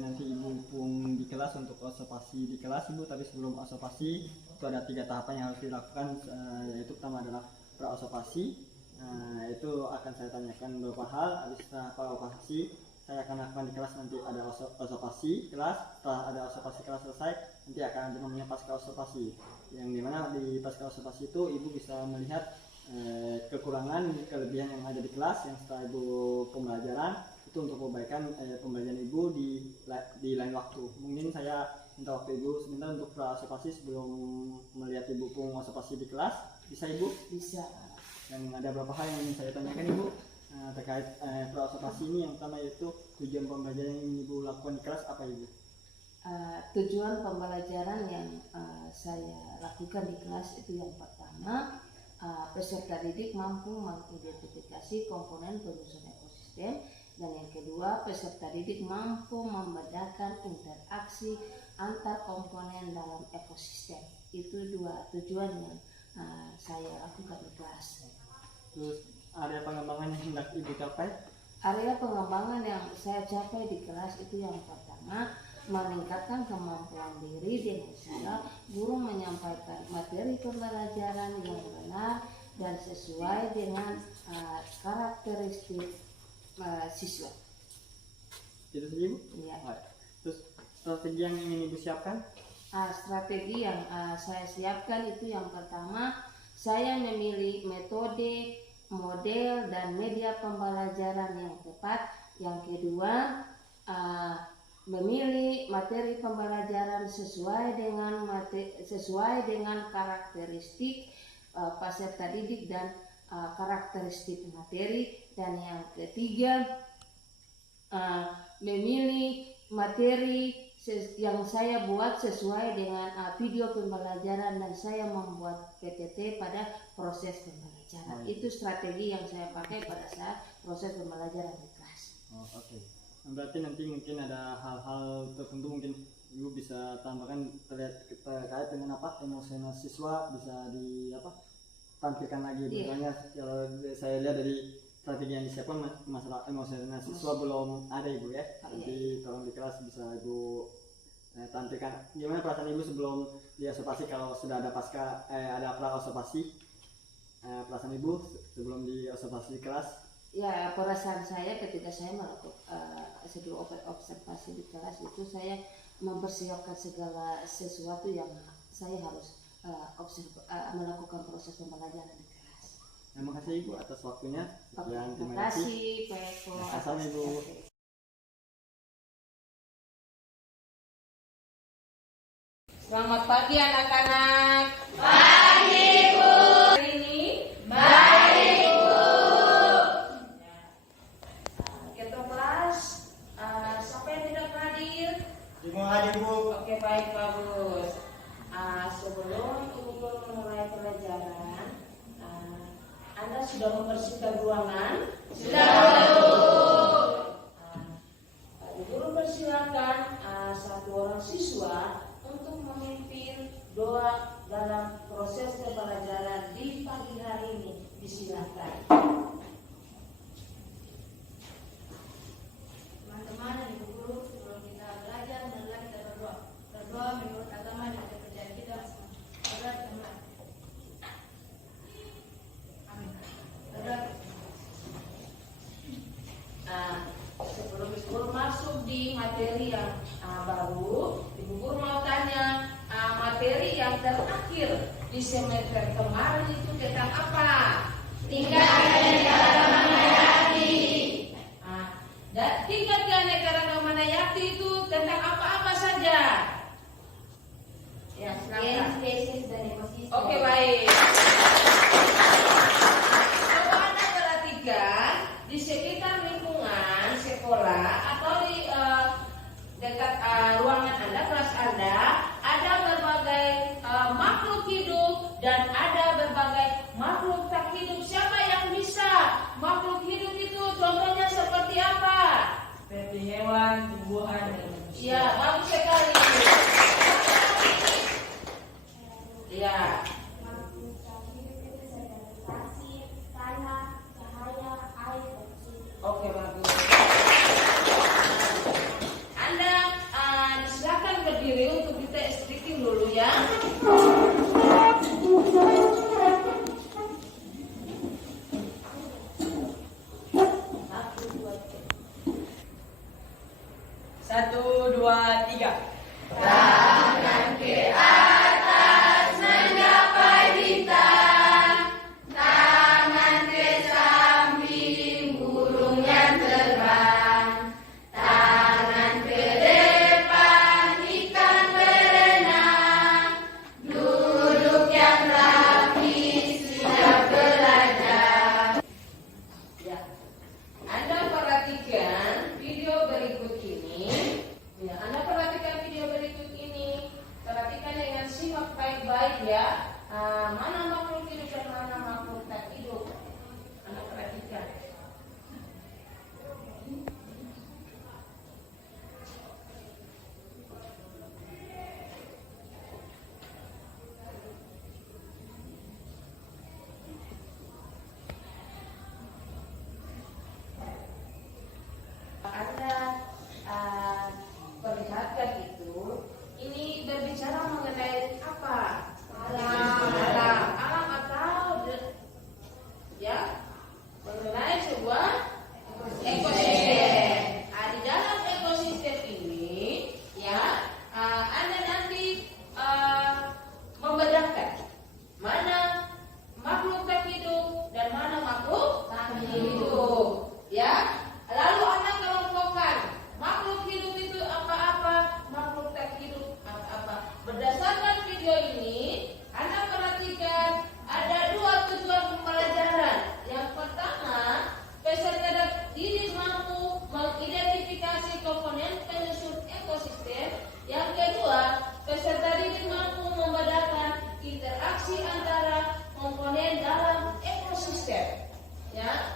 nanti Ibu pun di kelas untuk observasi di kelas Ibu, tapi sebelum observasi itu ada 3 tahapan yang harus dilakukan, yaitu pertama adalah pra-observasi. Itu akan saya tanyakan beberapa hal. Habis setelah pra-observasi saya akan lakukan di kelas, nanti ada observasi kelas. Setelah ada observasi kelas selesai, nanti akan ada namanya pasca observasi, yang dimana di pasca observasi itu Ibu bisa melihat kekurangan, kelebihan yang ada di kelas yang setelah Ibu pembelajaran itu untuk perbaikan pembelajaran Ibu di lain waktu. Mungkin saya minta waktu Ibu sebentar untuk pra-observasi sebelum melihat Ibu pun observasi di kelas. Bisa Ibu? Bisa. Dan ada beberapa hal yang ingin saya tanyakan Ibu terkait pra-observasi ini. Yang pertama yaitu tujuan pembelajaran yang Ibu lakukan di kelas apa Ibu? Tujuan pembelajaran yang saya lakukan di kelas itu yang pertama, peserta didik mampu mengidentifikasi komponen penyusun ekosistem, dan yang kedua, peserta didik mampu membedakan interaksi antar komponen dalam ekosistem. Itu 2 tujuan yang saya lakukan di kelas. Terus area pengembangan yang hendak Ibu capai? Area pengembangan yang saya capai di kelas itu yang pertama, meningkatkan kemampuan diri dengan cara guru menyampaikan materi pembelajaran yang benar dan sesuai dengan karakteristik siswa. Itu saja Ibu? Iya. Terus strategi yang ingin Ibu siapkan? Strategi yang saya siapkan itu yang pertama, saya memilih metode, model, dan media pembelajaran yang tepat. Yang kedua, memilih materi pembelajaran sesuai dengan karakteristik peserta didik dan karakteristik materi. Dan yang ketiga, memilih materi yang saya buat sesuai dengan video pembelajaran, dan saya membuat PTT pada proses pembelajaran. Itu strategi yang saya pakai pada saat proses pembelajaran di kelas. Oke. Berarti nanti mungkin ada hal-hal tertentu mungkin Ibu bisa tambahkan terkait dengan emosional siswa, bisa tampilkan lagi. Misalnya kalau saya lihat dari strategi yang disiapkan, masalah emosional siswa belum ada Ibu ya. Nanti tolong di kelas bisa Ibu tampilkan gimana perasaan Ibu sebelum diobservasi, kalau sudah ada ada pra-observasi, perasaan Ibu sebelum diobservasi di kelas. Ya, perasaan saya ketika saya melakukan sebelum observasi di kelas itu, saya mempersiapkan segala sesuatu yang saya harus melakukan proses pembelajaran di kelas. Terima kasih Ibu atas waktunya. Terima kasih Pak Eko. Terima kasih Ibu. Selamat pagi anak-anak. Pagi Bu. Hari ini Baik Bu. ketua kelas, siapa yang tidak hadir? Terima kasih Bu. Oke, baik, bagus. Sebelum Ibu Guru memulai pelajaran, Anda sudah membersihkan ruangan? Sudah Bu. Ibu Guru persilakan satu orang siswa untuk memimpin doa dalam proses pembelajaran di pagi hari ini. Disilakan. Teman-teman dan Ibu Guru, sebelum kita belajar, marilah kita berdoa. Berdoa menurut agama dan kepercayaan kita. Berdoa teman. Amin. Berdoa. Sebelum Ibu Guru masuk di materi yang baru, Ibu Guru mau tanya, materi yang terakhir di semester kemarin itu tentang apa? Tingkat keanekaragaman hayati. Dan tingkat keanekaragaman hayati itu tentang apa-apa saja? Ya, silakan. Spesies dan ekosistem. Oke, baik. Coba Anda perhatikan di sekitar lingkungan sekolah atau di dekat ruangan Anda, kelas Anda, ada berbagai makhluk hidup dan ada berbagai makhluk tak hidup. Siapa yang bisa makhluk hidup itu contohnya seperti apa? Seperti hewan, tumbuhan, dan manusia. Ya, bagus sekali. Ya. Oke, bagus. Anda berdiri untuk kita stretching dulu ya. Satu, dua, tiga. Tangan ke atas mencapai bintang, tangan ke samping burung yang terbang, tangan ke depan ikan berenang, duduk yang rapi siap belajar. Ya. Anda perhatikan video berikut ini. Ya, Anda perhatikan video berikut ini. Perhatikan dengan simak baik-baik ya. Mana makhluk hidup dan mana makhluk tak hidup. Anda perhatikan. Anda perlihatkan itu, ini berbicara mengenai apa? Alam atau ya, mengenai sebuah ekosistem. Di dalam ekosistem ini, ya, Anda nanti membedakan mana makhluk tak hidup dan mana makhluk tak hidup, ya. Lalu Anda kelompokkan makhluk hidup itu apa-apa, makhluk tak hidup apa-apa. Berdasarkan video ini, Anda perhatikan ada dua tujuan pembelajaran. Yang pertama, peserta didik mampu mengidentifikasi komponen penyusun ekosistem. Yang kedua, peserta didik mampu membedakan interaksi antara komponen dalam ekosistem. Ya.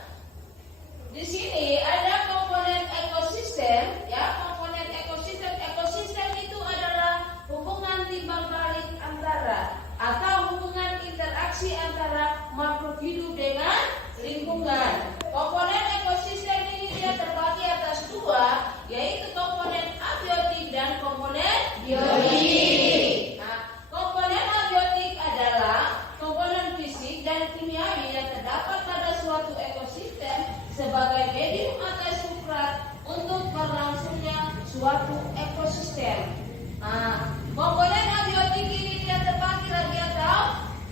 Di sini ada komponen ekosistem, ya, komponen ekosistem. Ekosistem itu adalah hubungan timbal balik antara atau hubungan interaksi antara makhluk hidup dengan lingkungan. Komponen ekosistem ini dia terbagi atas dua, yaitu komponen abiotik dan komponen biotik. Nah, komponen abiotik adalah komponen fisik dan kimiawi yang terdapat pada suatu ekosistem sebagai medium atau substrat untuk berlangsungnya suatu ekosistem. Nah, komponen abiotik ini dia terbagi lagi atau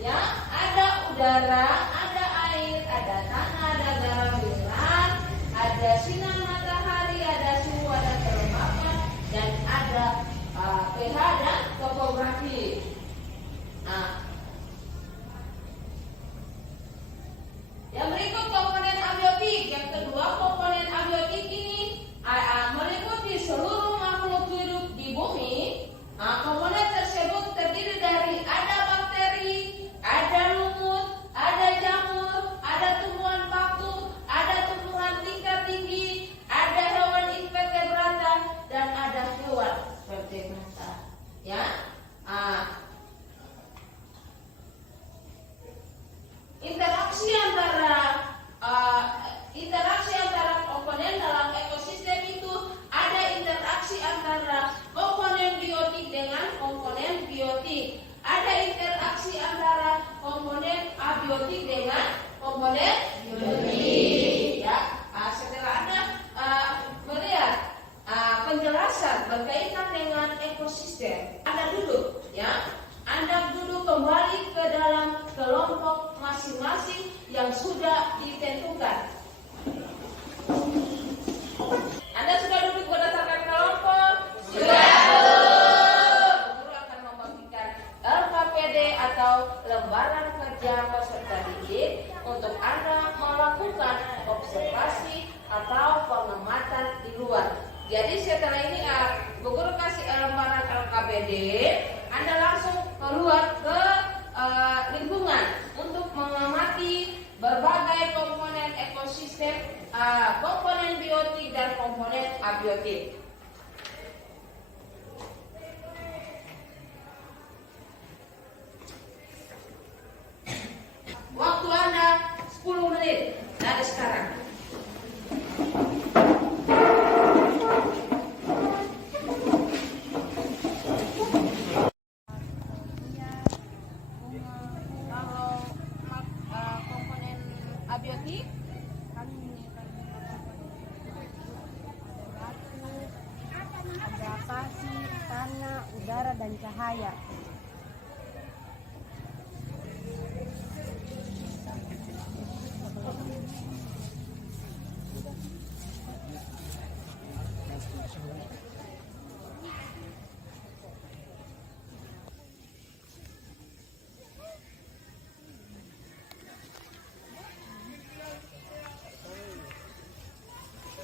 ya, ada udara, ada air, ada tanah, ada garam mineral, ada sinar matahari, ada suhu, ada kelembapan, dan ada pH dan topografi. Nah, yang berikut komponen abiotik. Yang kedua, komponen abiotik ini meliputi seluruh makhluk hidup di bumi. Komponen tersebut terdiri dari ada bakteri, ada lumut, ada jamur, ada tumbuhan baku, ada tumbuhan tingkat tinggi, ada hewan invertebrata, dan ada hewan vertebrata. Ya. Interaksi antara komponen dalam ekosistem itu ada interaksi antara komponen biotik dengan komponen biotik. Ada interaksi antara komponen abiotik dengan komponen biotik. Ya, setelah Anda melihat penjelasan berkaitan dengan ekosistem, Anda duduk, ya. Anda duduk kembali ke dalam kelompok masing-masing yang sudah ditentukan. Anda sudah duduk berdasarkan kelompok? Sudah. Guru akan membagikan LKPD atau lembaran kerja peserta didik untuk Anda melakukan observasi atau pengamatan di luar. Jadi setelah ini Bu Guru kasih lembaran LKPD, Anda langsung keluar ke lingkungan untuk mengamati berbagai komponen ekosistem, komponen biotik dan komponen abiotik. Waktu Anda 10 menit dari sekarang. informasi tanah, udara, dan cahaya.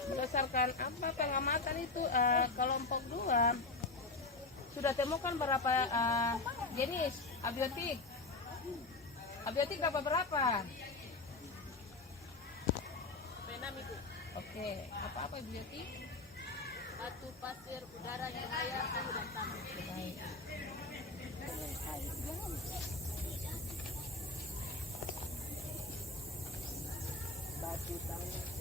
Berdasarkan apa pengamatan itu kelompok 2 sudah temukan berapa jenis abiotik? Abiotik berapa? 6 itu. Oke, apa abiotik? Batu, pasir, udara, cahaya, suhu dan tanah. Baik. Batu, tanah.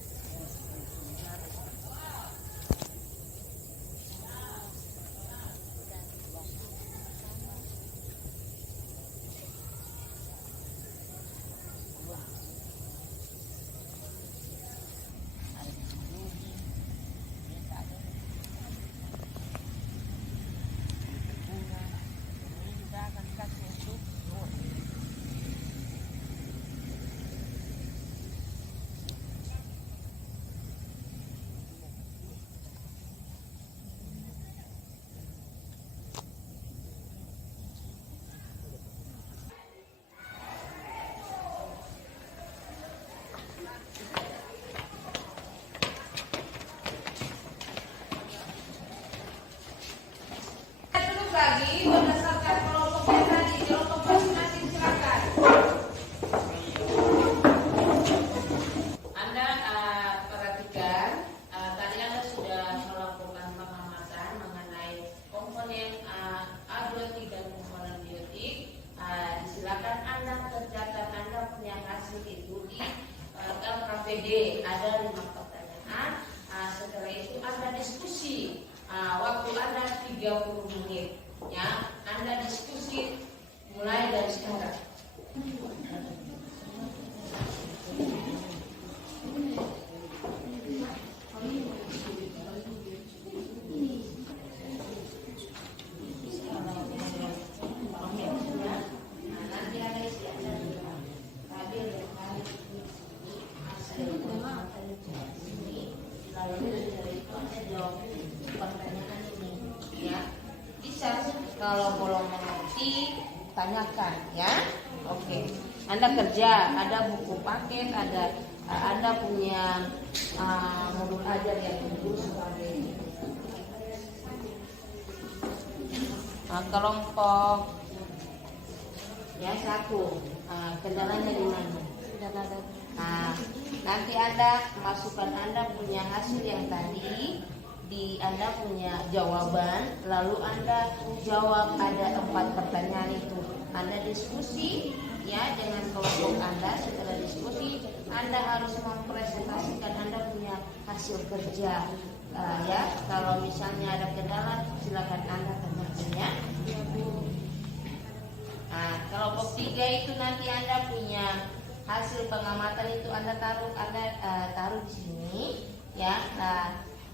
Lagi berdasarkan kelompoknya tadi, kelompok masing-masing silakan. Anda perhatikan, tadi Anda sudah melakukan pengamatan mengenai komponen abiotik dan komponen biotik. Silakan Anda kerjakan, Anda punya hasil itu di LKPD. Ada 5 pertanyaan. Setelah itu Anda diskusi. Waktu Anda 30 menit. Ya, Anda diskusi mulai dari sekarang. Nanti ada isi Anda juga. Tadi lalu dari itu Anda jawab pertanyaan ini, ya. Bisa kalau belum mengerti tanyakan, ya. Oke. Anda kerja, ada buku paket, ada Anda punya modul ajar yang dulu sebagai kelompok ya 1. Kendalanya di mana? Nanti Anda masukkan Anda punya hasil yang tadi. Anda punya jawaban, lalu Anda jawab, ada 4 pertanyaan itu. Anda diskusi ya dengan kelompok Anda. Setelah diskusi, Anda harus mempresentasikan Anda punya hasil kerja. Ya, kalau misalnya ada kendala, silakan Anda tanyakan, ya. Kelompok 3 itu nanti Anda punya hasil pengamatan itu Anda taruh di sini, ya.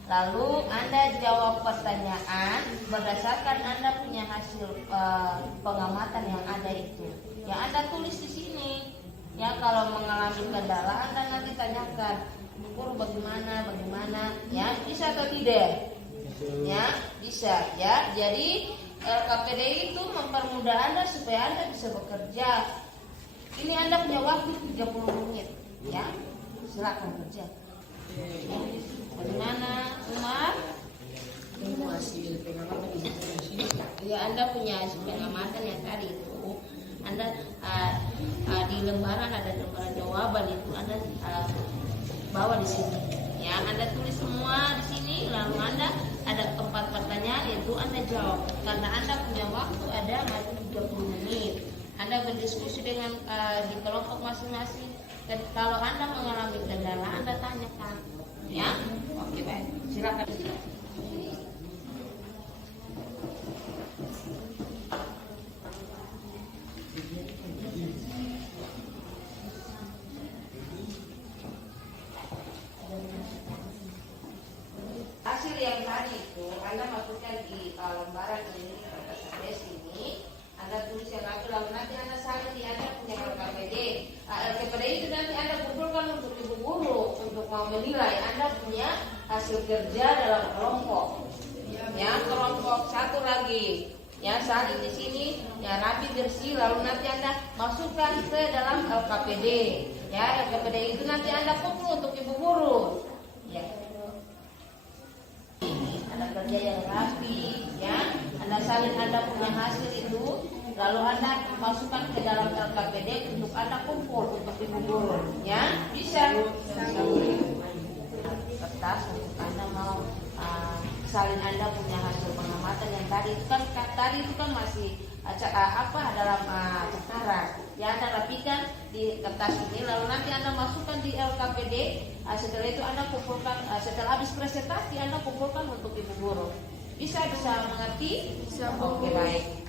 Lalu Anda jawab pertanyaan berdasarkan Anda punya hasil pengamatan yang ada itu. Ya, Anda tulis di sini. Ya, kalau mengalami kendala Anda nanti tanyakan, Guru bagaimana? Ya, bisa atau tidak? Ya, bisa. Ya, jadi KPD itu mempermudah Anda supaya Anda bisa bekerja. Ini Anda punya waktu 30 menit. Ya, silakan kerja. Ya. Bagaimana, Umar? Hasil pengamatan di sini. Ya, Anda punya hasil pengamatan yang tadi itu. Anda di lembaran ada lembaran jawaban itu Anda bawa di sini. Ya, Anda tulis semua di sini. Lalu Anda ada 4 pertanyaan itu Anda jawab. Karena Anda punya waktu ada masih 30 menit. Anda berdiskusi dengan di kelompok masing-masing. Dan kalau Anda mengalami kendala, Anda tanyakan. Ya, oke, baik. Silakan. Hasil yang tadi itu Anda masuk lakukan di lembaran ini KKS ini, Anda tulis yang satu, lalu nanti Anda salin di Anda punya LKPD. LKPD itu nanti Anda kumpulkan untuk ibu guru untuk mau menilai Anda punya hasil kerja dalam kelompok. Ya, kelompok satu lagi. Ya, salin di sini, ya rapi bersih, lalu nanti Anda masukkan ke dalam LKPD. Ya, LKPD itu nanti Anda kumpul untuk ibu guru. Ya. Anda kerja yang rapi, ya. Anda salin Anda punya hasil itu, lalu Anda masukkan ke dalam LKPD untuk Anda kumpul untuk ibu guru. Ya, bisa. Kertas untuk Anda mau salin Anda punya hasil pengamatan yang tadi itu kan masih dalam cakaran. Ya, Anda rapikan di kertas ini, lalu nanti Anda masukkan di LKPD. Setelah itu Anda kumpulkan, setelah habis presentasi Anda kumpulkan untuk ibu guru. Bisa mengerti? Bisa. Oke, baik.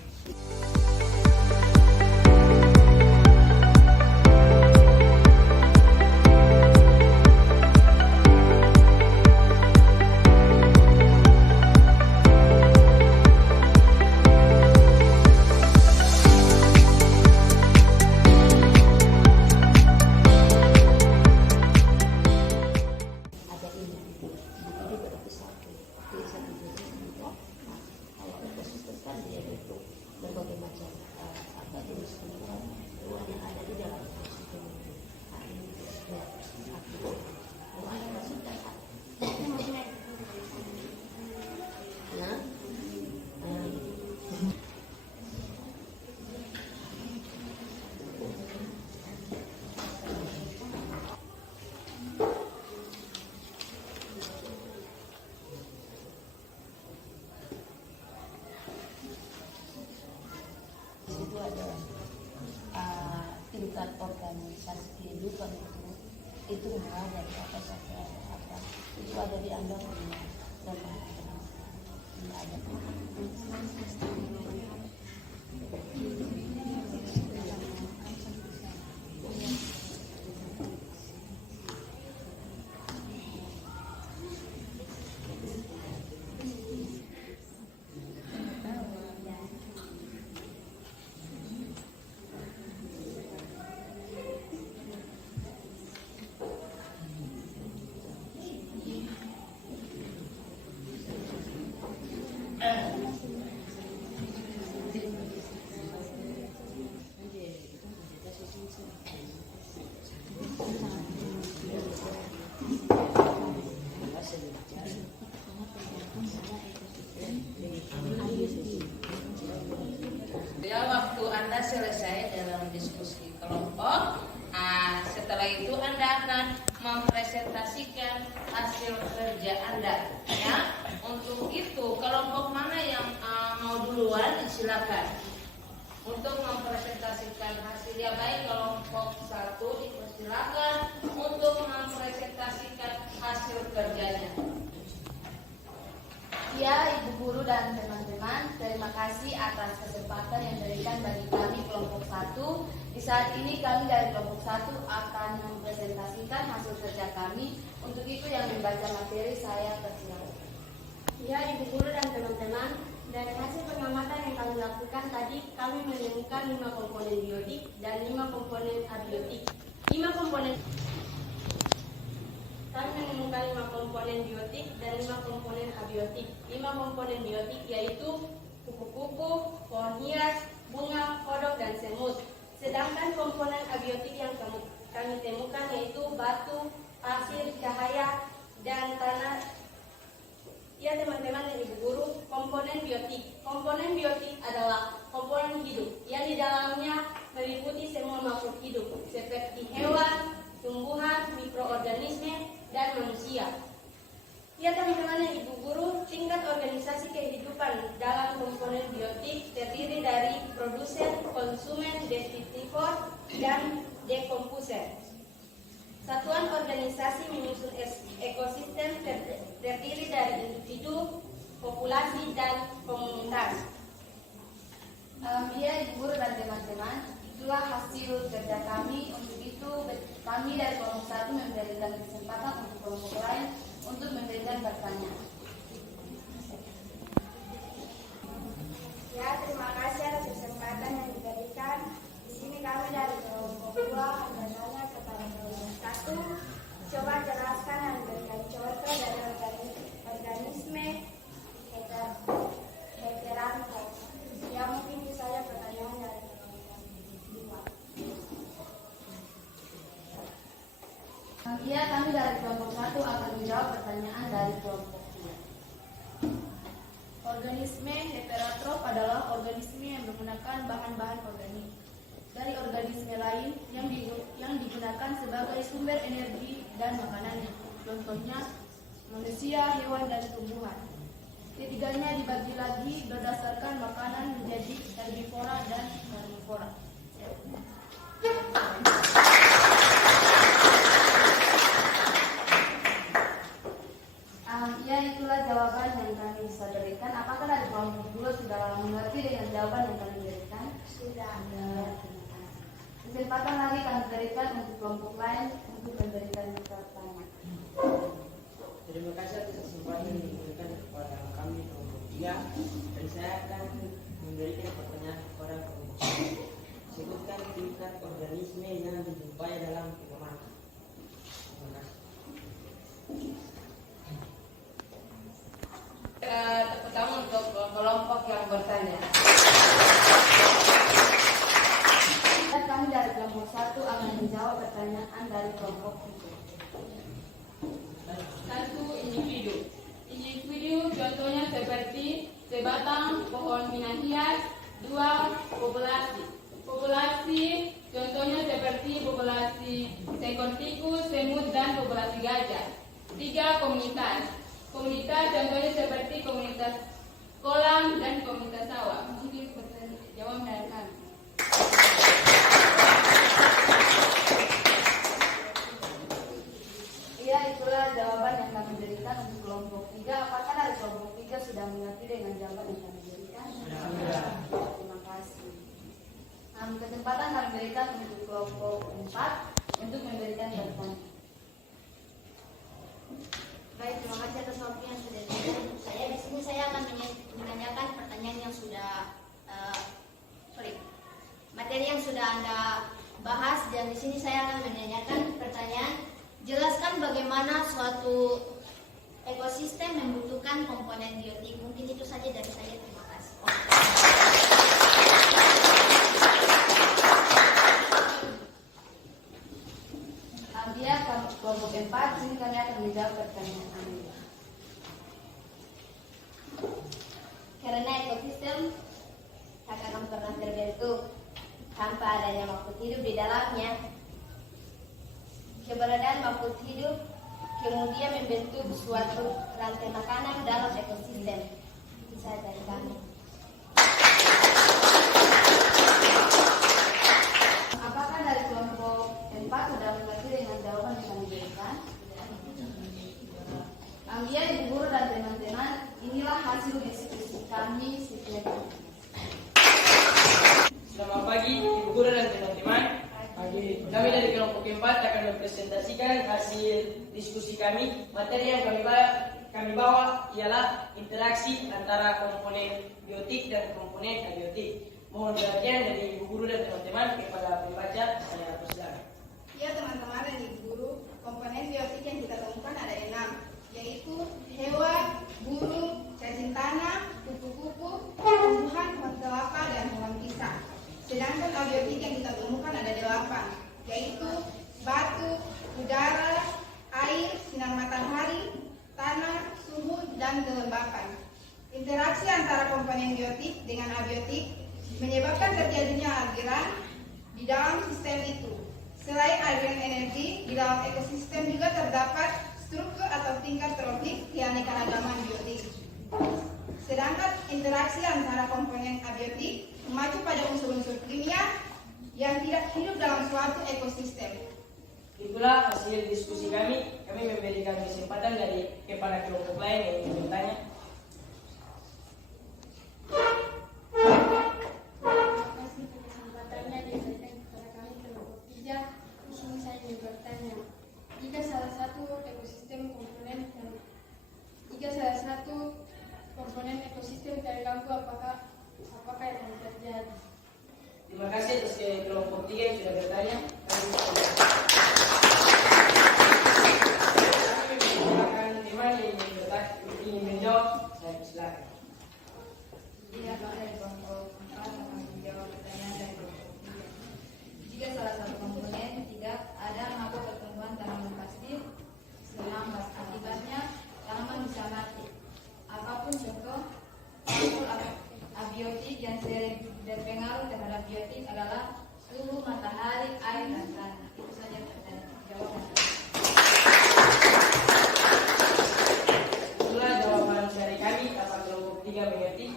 Itu adalah tingkat organisasi kehidupan itu mulai dari apa sampai apa, itu ada di Anda punya lembaga ada. Ya, waktu Anda selesai dalam diskusi kelompok, setelah itu Anda akan mempresentasikan hasil kerja Anda. Ya, untuk itu kelompok mana yang mau duluan, silakan. Untuk mempresentasikan hasilnya, baik kelompok 1 dipersilakan untuk mempresentasikan hasil kerjanya. Ya, Ibu Guru dan teman-teman, terima kasih atas kesempatan yang diberikan bagi kami kelompok 1. Di saat ini kami dari kelompok 1 akan mempresentasikan hasil kerja kami. Untuk itu yang membaca materi saya persilakan. Ya, Ibu Guru dan teman-teman, dari hasil pengamatan yang kami lakukan tadi, kami menemukan 5 komponen biotik dan 5 komponen abiotik. Kami menemukan 5 komponen biotik dan 5 komponen abiotik. 5 komponen biotik yaitu kupu-kupu, pohon hias, bunga, kodok, dan semut. Sedangkan komponen abiotik yang kami temukan yaitu batu, pasir, cahaya, dan tanah. Ya teman-teman dan Ibu Guru, komponen biotik. Komponen biotik adalah komponen hidup yang di dalamnya meliputi semua makhluk hidup seperti hewan, tumbuhan, mikroorganisme, dan manusia. Ya teman-teman dan Ibu Guru, tingkat organisasi kehidupan dalam komponen biotik terdiri dari produsen, konsumen, distributor, dan dekomposer. Satuan organisasi menyusun ekosistem terdiri dari individu, populasi, dan komunitas. Ya, Ibu Guru dan teman-teman, itulah hasil kerja kami. Untuk itu kami dari kelompok 1 memberikan kesempatan untuk kelompok lain untuk memberikan pertanyaan. dari kelompok 1 akan menjawab pertanyaan dari kelompok 2. Organisme heterotrof adalah organisme yang menggunakan bahan-bahan organik dari organisme lain yang digunakan sebagai sumber energi dan makanannya. Contohnya manusia, hewan, dan tumbuhan. Ketiganya dibagi lagi berdasarkan makanan menjadi herbivora dan karnivora. Ya, itulah jawaban yang kami bisa berikan. Apakah dari kelompok 2 sudah mengerti dengan jawaban yang kami berikan? Sudah. Ya, terima kasih. Kesempatan lagi kami berikan untuk kelompok lain untuk memberikan pertanyaan. Terima kasih atas kesempatan yang diberikan kepada kami kelompok 3 dan saya akan memberikan pertanyaan kepada kelompok 1. Sebutkan tingkat organisme yang dijumpai dalam pengamatan. Terima kasih. Pertama untuk kelompok yang bertanya. Dan kami dari kelompok 1 akan menjawab pertanyaan dari kelompok 3. 1. Individu. Individu contohnya seperti sebatang pohon pinang hias. 2. Populasi. Populasi contohnya seperti populasi seekor tikus, semut, dan populasi gajah. 3. Komunitas. Komunitas contohnya seperti komunitas kolam dan komunitas sawah. Mungkin jawab dari kami. Iya, itulah jawaban yang kami berikan untuk kelompok 3. Apakah dari kelompok 3 sudah mengerti dengan jawaban yang kami berikan? Sudah. Terima kasih. Kesempatan kami berikan untuk kelompok 4 untuk memberikan pertanyaan. Baik, terima kasih atas waktu yang sudah diberikan untuk saya. Di sini saya akan menanyakan pertanyaan yang sudah materi yang sudah Anda bahas, dan di sini saya akan menanyakan pertanyaan. Jelaskan bagaimana suatu ekosistem membutuhkan komponen biotik. Mungkin itu saja dari saya. Terima kasih. Dia kelompok 4, sini kami akan menjawab pertanyaan Anda. Karena ekosistem tak akan pernah terbentuk tanpa adanya makhluk hidup di dalamnya. Keberadaan makhluk hidup kemudian membentuk suatu rantai makanan dalam ekosistem. Bisa dari kami. Apakah dari kelompok 4 sudah mengerti dengan jawaban yang kami berikan? Dia, ibu guru dan teman-teman, inilah hasil diskusi kami setiap hari. Selamat pagi Ibu Guru dan teman-teman. Kami dari kelompok 4 akan mempresentasikan hasil diskusi kami. Materi yang kami bawa ialah interaksi antara komponen biotik dan komponen abiotik. Mohon perhatian dari Ibu Guru dan teman-teman kepada pembaca. Saya persilakan. Ya teman-teman dan Ibu Guru, komponen biotik yang kita temukan ada 6, yaitu hewan, burung, cacing tanah, kupu-kupu, tumbuhan, pohon kelapa, dan pohon pisang. Sedangkan abiotik yang kita temukan ada 8, yaitu batu, udara, air, sinar matahari, tanah, suhu, dan kelembapan. Interaksi antara komponen biotik dengan abiotik menyebabkan terjadinya aliran di dalam sistem itu. Selain aliran energi, di dalam ekosistem juga terdapat struktur atau tingkat tropik keanekaragaman biotik. Sedangkan interaksi antara komponen abiotik mengacu pada unsur-unsur kimia yang tidak hidup dalam suatu ekosistem. Itulah hasil diskusi kami. Kami memberikan kesempatan dari kepada kelompok lain yang ingin bertanya. Terima kasih atas kesempatannya diberikan kepada kami kelompok 3. Di sini saya ingin bertanya, jika salah satu komponen ekosistem terganggu, apakah yang akan terjadi? Terima kasih atas kelompok 3 yang sudah bertanya. Kami silakan teman yang ingin menjawab. Saya silakan. Iya, dari kelompok 4 akan menjawab pertanyaan dari kelompok 3. Jika salah satu komponen tidak ada, maka pertumbuhan tanaman pasti abiotik yang sering berpengaruh terhadap biotik adalah suhu, matahari, air, dan tanah. Itu saja jawaban. Itulah jawaban dari kami atas kelompok 3 mengerti.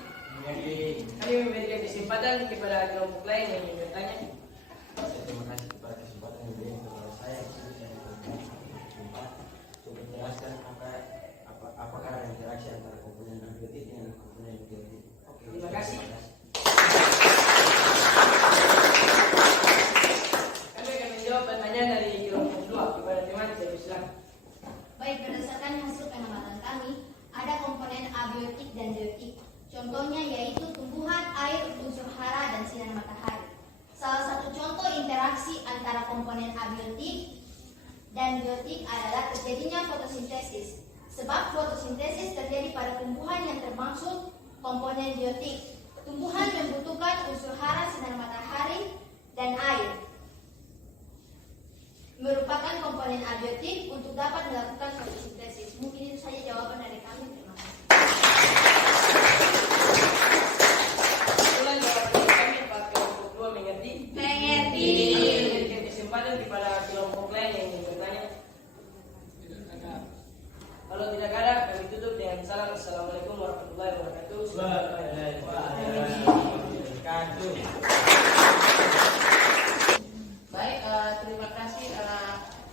Kami memberikan kesempatan kepada kelompok lain yang ingin bertanya. Terima kasih kepada kesempatan yang diberikan kepada saya untuk menjelaskan apakah ada interaksi antara komponen abiotik dengan komponen biotik. Terima kasih. Kami akan menjawab pertanyaan dari kelompok 2 kepada teman saya silakan. Baik, berdasarkan hasil pengamatan kami, ada komponen abiotik dan biotik. Contohnya yaitu tumbuhan, air, unsur hara, dan sinar matahari. Salah satu contoh interaksi antara komponen abiotik dan biotik adalah terjadinya fotosintesis. Sebab fotosintesis terjadi pada tumbuhan yang termasuk komponen biotik. Tumbuhan membutuhkan unsur hara, sinar matahari, dan air. Merupakan komponen abiotik untuk dapat melakukan fotosintesis. Mungkin itu saja jawaban dari kami. Terima kasih. Itulah jawaban dari kami atas kelompok 2 mengerti. Mengerti. Memberikan kesempatan kepada kelompok lain yang ingin bertanya. Kalau tidak ada, kami tutup dengan salam. Assalamualaikum warahmatullahi wabarakatuh. Baik, terima kasih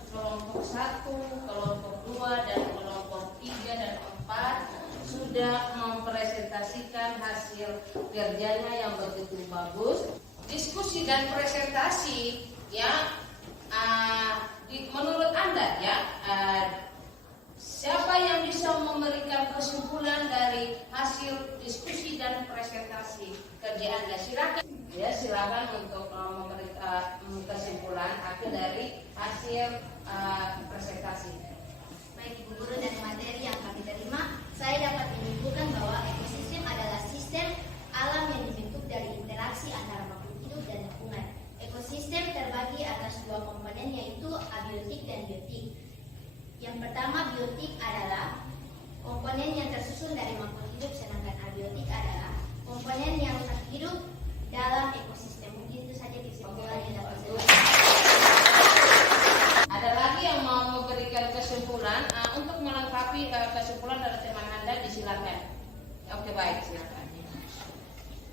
kelompok 1, kelompok 2, dan kelompok 3 dan 4 sudah mempresentasikan hasil kerjanya yang begitu bagus. Diskusi dan presentasi ya, menurut Anda ya, siapa yang bisa memberikan kesimpulan dari hasil diskusi dan presentasi kerja Anda? Silakan. Ya, silakan untuk memberikan kesimpulan akhir dari hasil presentasi. Baik Ibu Guru, dari materi yang kami terima, saya dapat menyimpulkan bahwa ekosistem adalah sistem alam yang dibentuk dari interaksi antara makhluk hidup dan lingkungan. Ekosistem terbagi atas dua komponen, yaitu abiotik dan biotik. Yang pertama, biotik adalah komponen yang tersusun dari makhluk hidup, sedangkan abiotik adalah komponen yang terhidup dalam ekosistem. Mungkin itu saja kesimpulan yang dapat saya. Ada lagi yang mau memberikan kesimpulan? Untuk melengkapi kesimpulan dari teman Anda, disilakan. Oke, baik, silakan.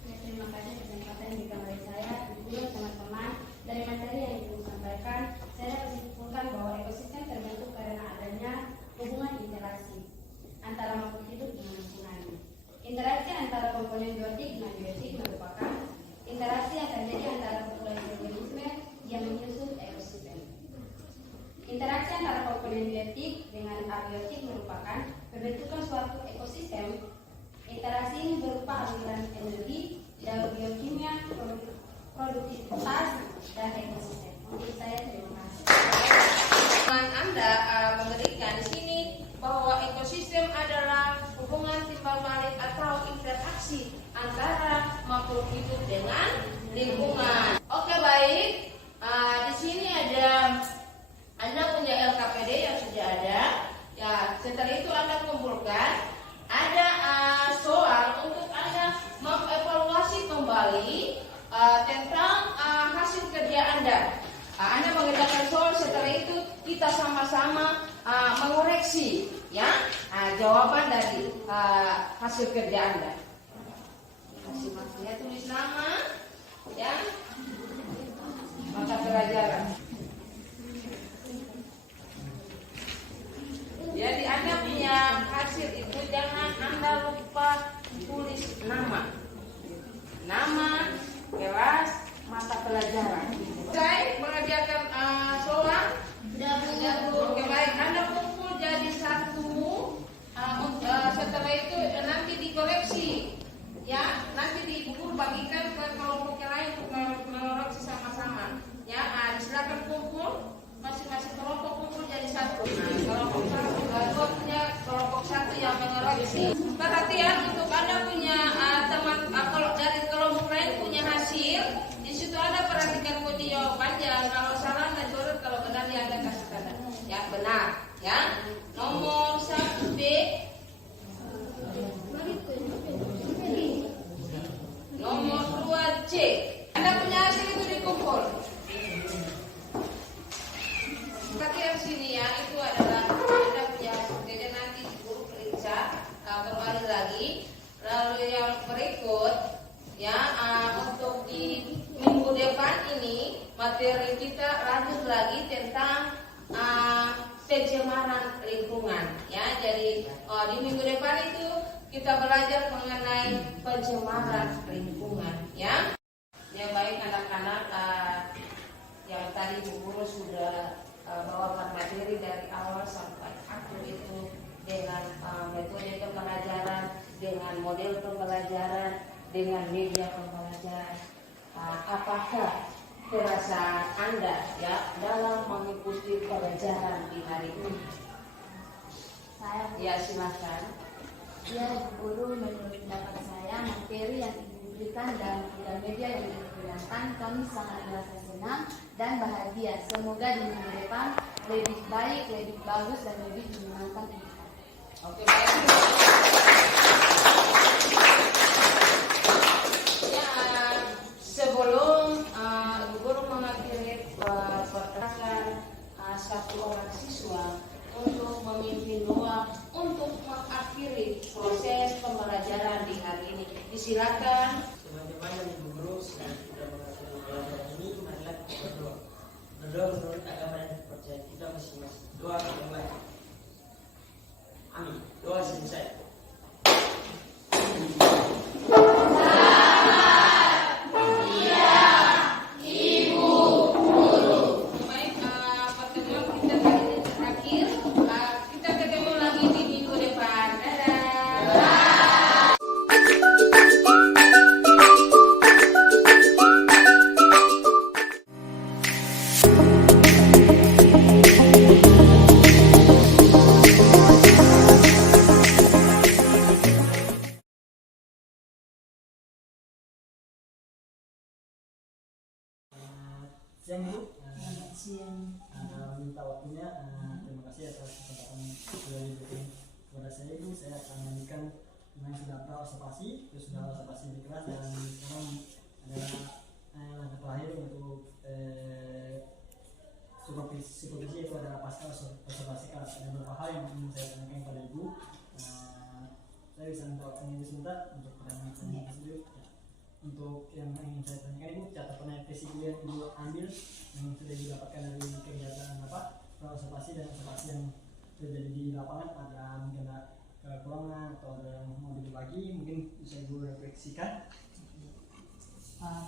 Ya, terima kasih atas kesempatan yang diberikan oleh saya, Ibu, teman-teman. Dari materi yang Ibu sampaikan, saya dapat menyimpulkan bahwa ekosistem terbentuk karena adanya hubungan interaksi antara makhluk hidup dengan lingkungan. Interaksi antara komponen biotik dengan biotik merupakan interaksi yang terjadi antara populasi organisme yang menyusun ekosistem. Interaksi antara komponen biotik dengan abiotik merupakan pembentukan suatu ekosistem. Interaksi ini berupa aliran energi dan biokimia, produktivitas, dan ekosistem. Mungkin saya terima kasih. Teman Anda memberikan di sini bahwa ekosistem adalah hubungan timbal balik atau interaksi antara makhluk hidup dengan lingkungan. Oke, baik. Di sini ada Anda punya LKPD yang sudah ada. Ya, setelah itu Anda kumpulkan. Ada soal untuk Anda mengevaluasi kembali tentang hasil kerja Anda. Anda mengerjakan soal, setelah itu kita sama-sama mengoreksi ya jawaban dari hasil kerja Anda. Masing-masing ya, tulis nama ya, mata pelajaran. Jadi Anda punya hasil itu, jangan Anda lupa tulis nama, kelas, mata pelajaran. Saya mengerjakan soal. Oke, baik. Anda kumpul jadi satu. Setelah itu nanti dikoreksi, ya. Nanti di buku bagikan ke kelompok yang lain untuk mengoreksi sama-sama. Ya, silakan kumpul. Masing-masing kelompok kumpul jadi satu. Kelompok satu punya kelompok satu yang mengoreksi. Perhatian untuk Anda punya kalau dari kelompok lain punya hasil. Di situ Anda perhatikan kunci jawaban, jangan kalau salah Anda coret, kalau benar ya Anda kasih tanda. Ya, benar. Ya. Nomor 1B. Ya, untuk di minggu depan ini materi kita lanjut lagi tentang pencemaran lingkungan. Ya, jadi di minggu depan itu kita belajar mengenai pencemaran lingkungan. Ya, baik anak-anak yang tadi Bu Guru sudah bawakan materi dari awal sampai akhir itu dengan metode pembelajaran, dengan model pembelajaran, dengan media pembelajaran. Apakah perasaan Anda ya dalam mengikuti pelajaran di hari ini? Saya Ya, silakan. Ya, Bu Guru, menurut pendapat saya materi yang diberikan dan media yang digunakan kami sangat merasa senang dan bahagia. Semoga di minggu depan lebih baik, lebih bagus dan lebih menyenangkan. Oke, baik. Ya, sebelum Ibu Guru mengakhiri pertemuan satu orang siswa untuk memimpin doa untuk mengakhiri proses pembelajaran di hari ini. Disilakan. Teman-teman dan Ibu Guru sudah mengakhiri pelajaran ini, marilah kita berdoa. Berdoa menurut agama dan kepercayaan kita masing-masing. Doa yang baik. Amin. Doa selesai. Baik, pertemuan kita kali ini terakhir. Kita ketemu lagi di minggu depan. Dadah. Siang Bu. Siang. Minta waktunya. Terima kasih atas kesempatan sudah diberikan kepada saya Bu. Saya akan memberikan yang sudah observasi, terus sudah observasi di kelas, dan sekarang ada langkah terakhir untuk supervisi itu adalah pasca observasi kelas. Ada beberapa hal yang ingin saya tanyakan kepada Ibu. Saya bisa minta waktunya Ibu sebentar untuk pertanyaan tersebut. Untuk yang ingin saya tanyakan Ibu, catatan fisik yang Ibu ambil yang sudah didapatkan dari kegiatan observasi dan observasi yang terjadi di lapangan, ada mungkin ada kekurangan atau ada yang mau dibagi, mungkin bisa Ibu refleksikan.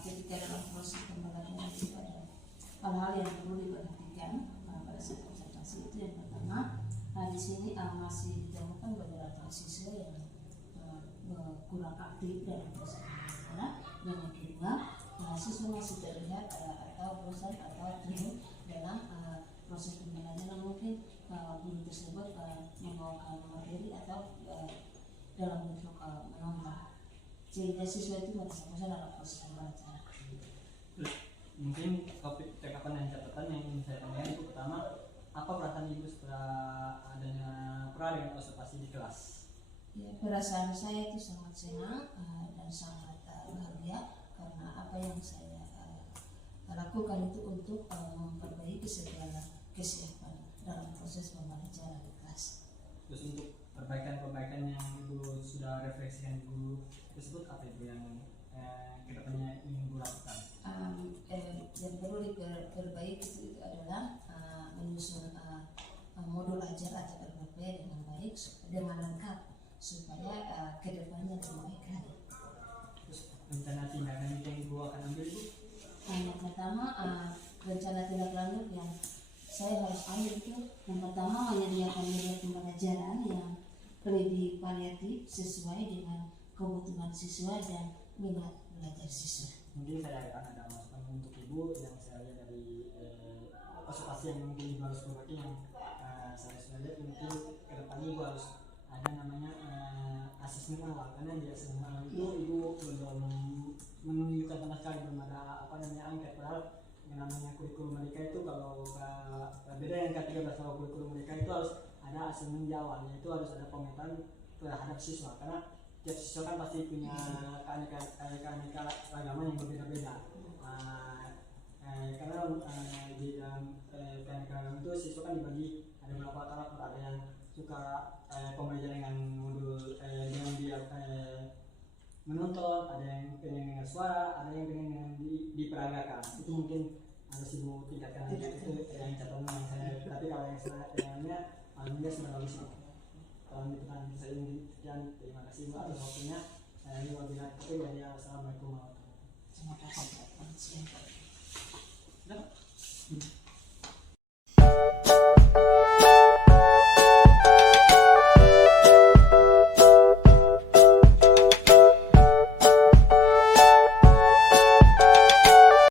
Ketika dalam proses pembelajaran itu ada hal-hal yang perlu diperhatikan pada saat observasi. Itu yang pertama, di sini masih ditemukan beberapa siswa yang kurang aktif dalam proses pembelajaran. Dan yang kedua, siswa masih terlihat atau bosan atau jenuh dalam proses pembelajaran. Mungkin guru tersebut membawakan materi atau dalam bentuk menonton, sehingga siswa itu merasa bosan dalam proses pembelajaran. Mungkin topik tanggapan dan catatan yang ingin saya tanyakan itu pertama, apa perasaan Ibu setelah adanya dengan observasi di kelas? Ya, perasaan saya itu sangat senang dan sangat bahagia karena apa yang saya lakukan itu untuk memperbaiki segala kesiapan dalam proses pembelajaran di kelas. Terus untuk perbaikan-perbaikan yang Ibu sudah refleksikan Ibu tersebut, apa Ibu yang kedepannya ingin Ibu lakukan? Yang perlu diperbaiki itu adalah menyusun modul ajar atau RPP dengan baik, dengan lengkap, supaya kedepannya lebih baik lagi. Terus rencana tindak lanjut yang Ibu akan ambil Ibu? Yang pertama, rencana tindak lanjut yang saya harus ambil itu yang pertama menyediakan media pembelajaran yang lebih variatif sesuai dengan kebutuhan siswa dan minat belajar siswa. Mungkin saya akan ada masukan untuk Ibu yang saya lihat dari observasi yang mungkin Ibu harus perbaiki, yang saya sudah lihat mungkin ke depannya Ibu harus ada namanya asesmen awal, karena di asesmen awal itu Ibu belum menunjukkan sama sekali, belum ada apa namanya angket, padahal yang namanya kurikulum mereka itu kalau beda yang K13 sama kurikulum mereka itu harus ada asesmen di awal, yaitu harus ada pemetaan terhadap siswa, karena tiap siswa kan pasti punya keanekaragaman yang berbeda-beda. Karena di dalam keanekaragaman itu siswa kan dibagi ada beberapa karakter, ada yang suka pembelajaran dengan modul yang dia menonton, ada yang pengen dengan dengar suara, ada yang dengan diperagakan. Itu mungkin harus ibu tingkatkan lagi, itu yang catatan yang saya. Tapi kalau yang lainnya alhamdulillah sudah bagus. Kalau itu kan saya ingin sekian, terima kasih ibu atas waktunya. Ini wabillahi taufiq wal hidayah. Wassalamualaikum warahmatullahi wabarakatuh.